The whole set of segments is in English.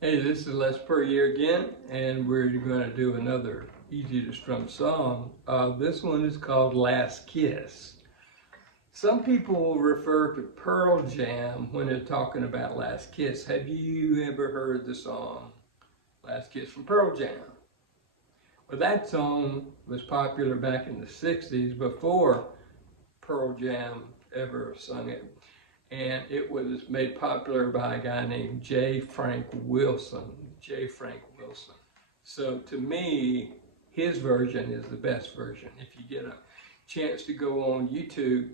Hey, this is Les Per Year again, and we're going to do another easy to strum song. This one is called Last Kiss. Some people will refer to Pearl Jam when they're talking about Last Kiss. Have you ever heard the song Last Kiss from Pearl Jam? Well, that song was popular back in the 60s before Pearl Jam ever sung it. And it was made popular by a guy named J. Frank Wilson. So to me, his version is the best version. If you get a chance to go on YouTube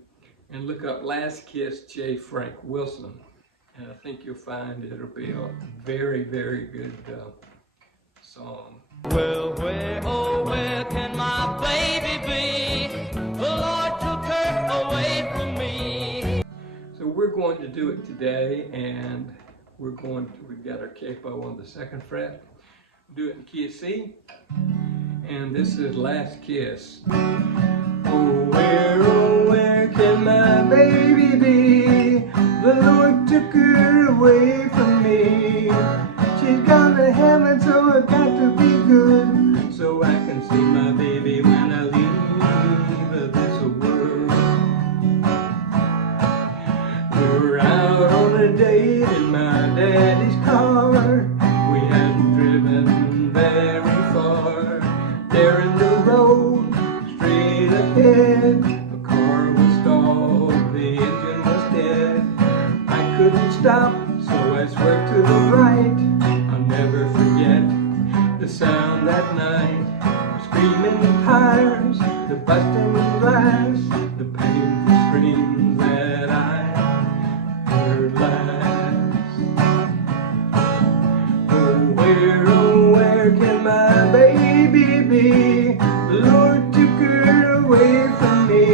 and look up Last Kiss J. Frank Wilson, and I think you'll find it'll be a very, very good song. Well, where can my baby be? The Lord took her away from me. So we're going to do it today, and we've got our capo on the 2nd fret. Do it in key of C, and this is Last Kiss. Oh, where can my baby be? The Lord took her away from me. She's gone to heaven, so I've got to be good, so I can see my baby when I leave this world. We're out on a date in my daddy's car. We hadn't driven very far. There in the road, straight ahead, the car was stalled, the engine was dead. I couldn't stop, so I swerved to the right. I'll never forget the sound that night. The screaming tires, the busting glass, the painful screams that I heard last. Oh, where can my baby be? The Lord took her away from me.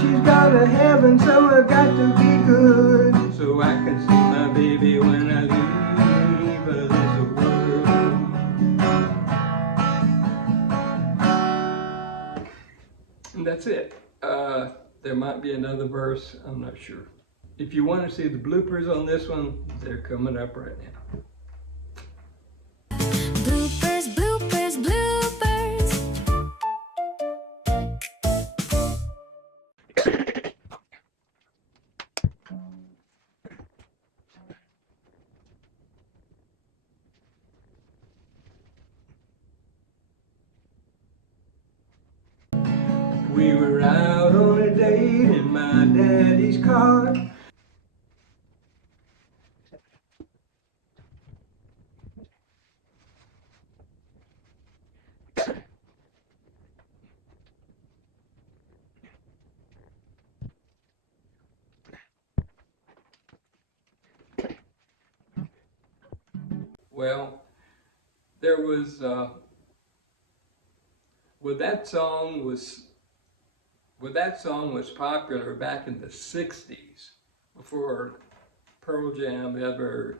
She's gone to heaven, so I've got to be good, so I can see my baby when I leave this world. And that's it. There might be another verse, I'm not sure. If you want to see the bloopers on this one, they're coming up right now. Bloopers, bloopers, bloopers. We were out on a date in my daddy's car. Well, there was, that song was popular back in the 60s, before Pearl Jam ever